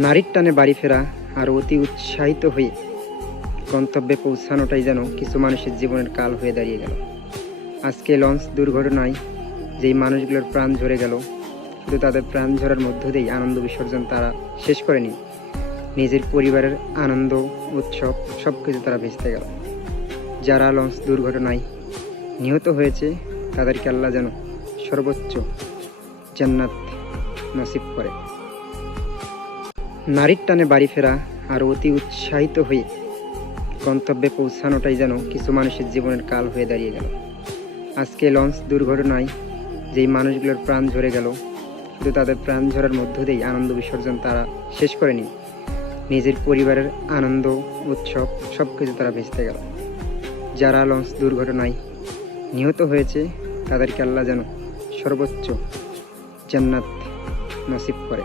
নারীর টানে বাড়ি ফেরা আর অতি উৎসাহিত হয়ে গন্তব্যে পৌঁছানোটাই যেন কিছু মানুষের জীবনের কাল হয়ে দাঁড়িয়ে গেল। আজকে লঞ্চ দুর্ঘটনায় যেই মানুষগুলোর প্রাণ ঝরে গেল, শুধু তাদের প্রাণ ঝরার মধ্য দিয়েই আনন্দ বিসর্জন তারা শেষ করেনি, নিজের পরিবারের আনন্দ উৎসব সব কিছু তারা ভেস্তে গেল। যারা লঞ্চ দুর্ঘটনায় নিহত হয়েছে তাদেরকে আল্লাহ যেন সর্বোচ্চ জান্নাত নসিব করে। নারীর টানে বাড়ি ফেরা আর অতি উৎসাহিত হয়ে গন্তব্যে পৌঁছানোটাই যেন কিছু মানুষের জীবনের কাল হয়ে দাঁড়িয়ে গেল। আজকে লঞ্চ দুর্ঘটনায় যেই মানুষগুলোর প্রাণ ঝরে গেল, শুধু তাদের প্রাণ ঝরার মধ্য দিয়েই আনন্দ বিসর্জন তারা শেষ করেনি, নিজের পরিবারের আনন্দ উৎসব সব কিছু তারা ভেস্তে গেল। যারা লঞ্চ দুর্ঘটনায় নিহত হয়েছে তাদেরকে আল্লাহ যেন সর্বোচ্চ জান্নাত নসিব করে।